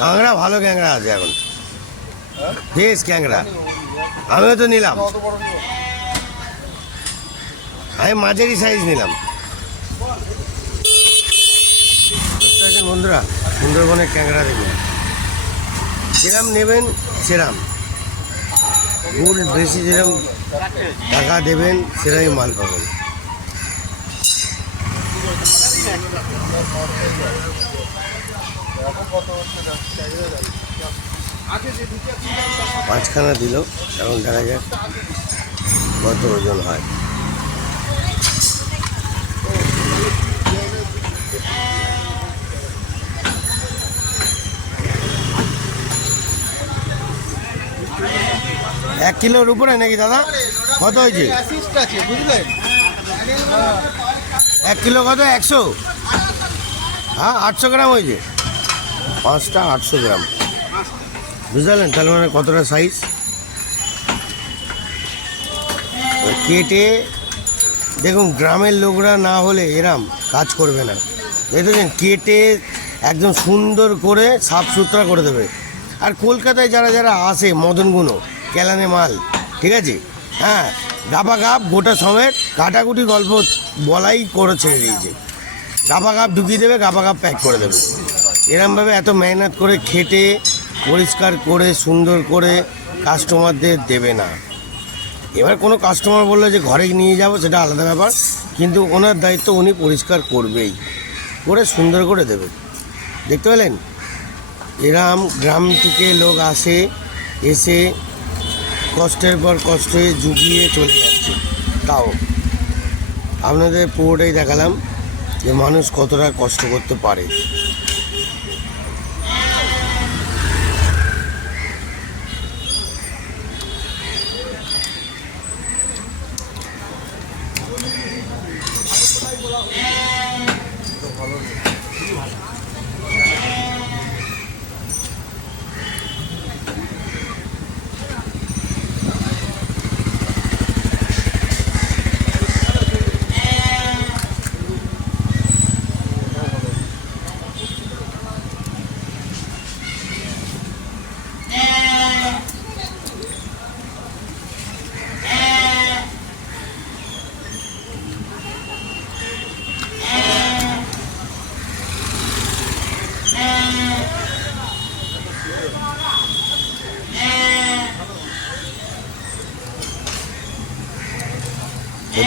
কাঁকড়া ভালো ক্যাংড়া আছে এখন, ফ্রেশ ক্যাংড়া। আমিও তো নিলাম, আমি মাঝারি সাইজ নিলাম। বন্ধুরা, সুন্দরবনের ক্যাংড়া দেখুন, যেরাম নেবেন সেরাম, গুল বেশি যেরকম টাকা দেবেন সেরাই মাল পাবেন। পাঁচখানা দিল, এখন দেখা যাক কত ওজন হয়। এক কিলোর উপরে নাকি দাদা? কত হয়েছে? 1 কিলো কত? 100? হ্যাঁ, 800 গ্রাম হয়েছে। 5টা 800 গ্রাম, বুঝলেন? তাহলে মানে কতটা সাইজ। কেটে দেখুন, গ্রামের লোকরা না হলে এরম কাজ করবে না। দেখেছেন, কেটে একদম সুন্দর করে সাফ সুতরা করে দেবে। আর কলকাতায় যারা যারা আসে মদনগুনো কেলানে মাল, ঠিক আছে, হ্যাঁ, গাপা গাপ গোটা সমেত কাটাকুটি গল্প বলাই করে ছেড়ে দিয়েছে। গাপা গাপ ঢুকিয়ে দেবে, গাপা গাপ প্যাক করে দেবে। এরমভাবে এত মেহনত করে খেটে পরিষ্কার করে সুন্দর করে কাস্টমারদের দেবে না। এবার কোনো কাস্টমার বললো যে ঘরে নিয়ে যাব, সেটা আলাদা ব্যাপার, কিন্তু ওনার দায়িত্ব উনি পরিষ্কার করবেই, করে সুন্দর করে দেবে। দেখতে পেলেন, এরম গ্রাম থেকে লোক আসে, এসে কষ্টের পর কষ্টে জুগিয়ে চলে যাচ্ছে। তাও আপনাদের পুরোটাই দেখালাম যে মানুষ কতটা কষ্ট করতে পারে।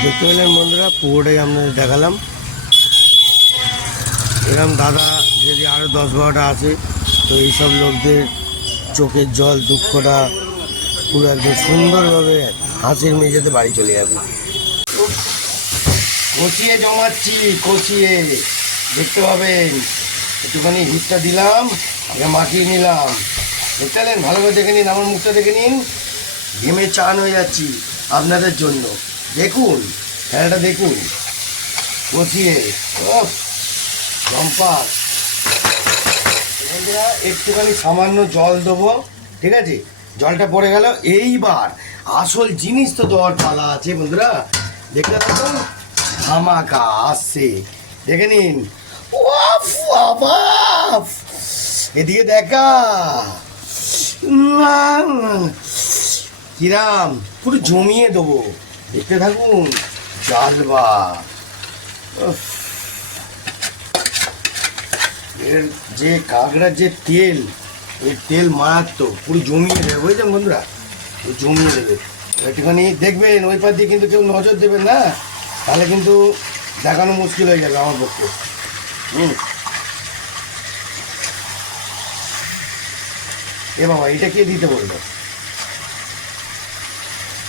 দেখতে পেলেন বন্ধুরা, পুরোটাই আপনাদের দেখালাম। এরকম দাদা যদি আরও 10-12টা আসে, তো এইসব লোকদের চোখের জল, দুঃখটা পুরো একদম সুন্দরভাবে হাসির মেঝেতে বাড়ি চলে যাবে। কষিয়ে জমাচ্ছি, কষিয়ে দেখতে পাবেন। একটুখানি হিটটা দিলাম, মাখিয়ে নিলাম। দেখতে পেলেন? ভালো করে দেখে নিন, আমার মুখটা দেখে নিন। ঘেমে চান হয়ে যাচ্ছি আপনাদের জন্য। দেখুন খেলাটা, দেখুন কষিয়ে চম্পা। একটুখানি সামান্য জল দেবো, ঠিক আছে? জলটা পড়ে গেল। এইবার আসল জিনিস তো দেওয়ার পালা আছে বন্ধুরা। দেখতে থাকুন, ধামাকা আসছে, দেখে নিন। এদিকে দেখা, কিরাম পুরো জমিয়ে দেবো, দেখতে থাকুন। জালবা, এর যে কাঁকড়ার যে তেল, এই তেল মারাত্মক, পুরো জমিয়ে দেবে, বুঝলেন বন্ধুরা? জমিয়ে দেবে। একটুখানি দেখবেন ওই পাশ দিয়ে কিন্তু কেউ নজর দেবেন না, তাহলে কিন্তু দেখানো মুশকিল হয়ে যাবে আমার পক্ষে। এ বাবা, এটা কে দিতে বললো?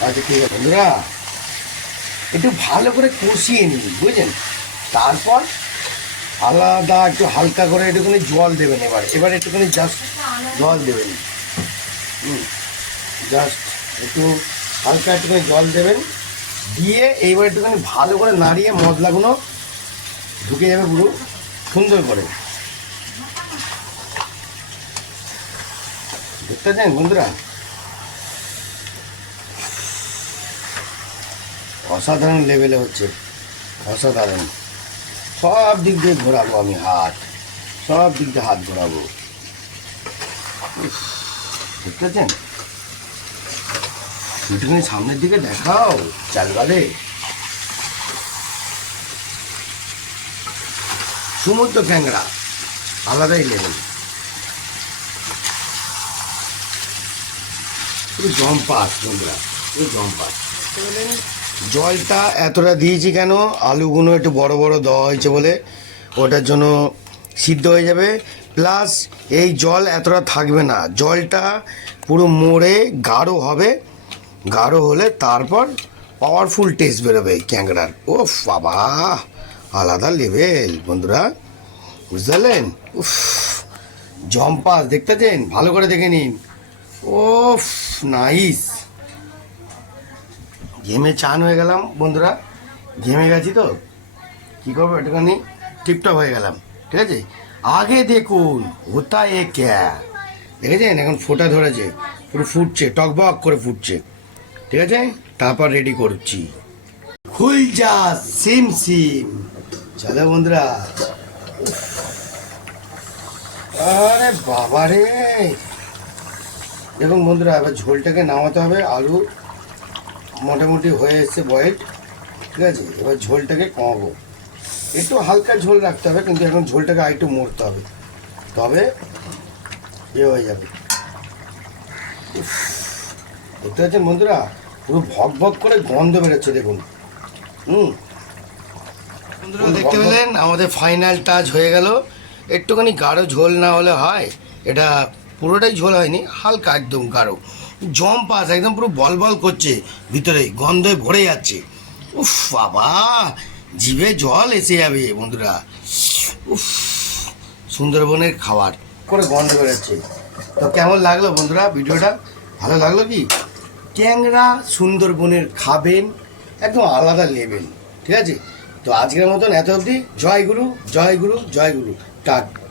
আচ্ছা ঠিক আছে বন্ধুরা, একটু ভালো করে কষিয়ে নিন, বুঝলেন? তারপর আলাদা একটু হালকা করে একটুখানি জল দেবেন। এবার একটুখানি জাস্ট জল দেবেন, জাস্ট একটু হালকা একটুখানি জল দেবেন, দিয়ে এইবার একটুখানি ভালো করে নাড়িয়ে মশলাগুলো ঢুকে যাবে পুরো সুন্দর করে। দেখতে চান বন্ধুরা, অসাধারণ লেভেলে হচ্ছে, অসাধারণ। সব দিক দিয়ে ঘোরাবো আমি হাত, সব দিক দিয়ে হাত ঘোরাবো। দেখতে পাচ্ছেন? একটুখানি সামনের দিকে দেখাও চালবালে। সমুদ্র ক্যাংড়া আলাদাই লেভেল, পুরো জম্পাস বন্ধুরা, পুরো জম্পাস। জলটা এতটা দিয়েছি কেন? আলুগুলো একটু বড় বড় দেওয়া হয়েছে বলে, ওটার জন্য সিদ্ধ হয়ে যাবে। প্লাস এই জল এতটা থাকবে না, জলটা পুরো মরে গাঢ় হবে। গাঢ় হলে তারপর পাওয়ারফুল টেস্ট বেরোবে এই ক্যাংড়ার। ও বাবা, আলাদা লেভেল বন্ধুরা, বুঝতে পারলেন? উফ, জম্পাস দেখতেছেন? ভালো করে দেখে নিন। ও নাইস। ঘেমে চান হয়ে গেলাম বন্ধুরা, ঘেমে গেছি তো কী করবো, একটুখানি টিপটপ হয়ে গেলাম। ঠিক আছে, আগে দেখুন হোতা এ ক্যা, দেখেছেন? এখন ফোঁটা ধরেছে, পুরো ফুটছে, টকবক করে ফুটছে। ঠিক আছে, তারপর রেডি করছি। খুল যা সিম সিম। চলো বন্ধুরা, আরে বাবা রে, দেখুন বন্ধুরা, এবার ঝোলটাকে নামাতে হবে। আলু মোটামুটি হয়ে এসছে বয়েল, ঠিক আছে? এবার ঝোলটাকে কমাবো, একটু হালকা ঝোল রাখতে হবে, কিন্তু এখন ঝোলটাকে আরেকটু মরতে হবে, তবে এ হয়ে যাবে। দেখতে পাচ্ছেন বন্ধুরা, পুরো ভক ভক করে গন্ধ বেরোচ্ছে, দেখুন। বন্ধুরা দেখতে পেলেন, আমাদের ফাইনাল টাচ হয়ে গেল। একটুখানি গাঢ় ঝোল না হলে হয়, এটা পুরোটাই ঝোল হয়নি, হালকা একদম গাঢ়। জম্পাস একদম পুরো বল বল করছে, ভিতরে গন্ধে ভরে যাচ্ছে। উফ বাবা, জিভে জল এসে যাবে বন্ধুরা। উফ, সুন্দরবনের খাবার করে গন্ধ বেরোচ্ছে। তো কেমন লাগলো বন্ধুরা ভিডিওটা? ভালো লাগলো কি? ক্যাংড়া সুন্দরবনের খাবেন, একদম আলাদা লেভেল। ঠিক আছে, তো আজকের মতন এত অবধি। জয় গুরু, জয় গুরু, জয় গুরু। টাটা।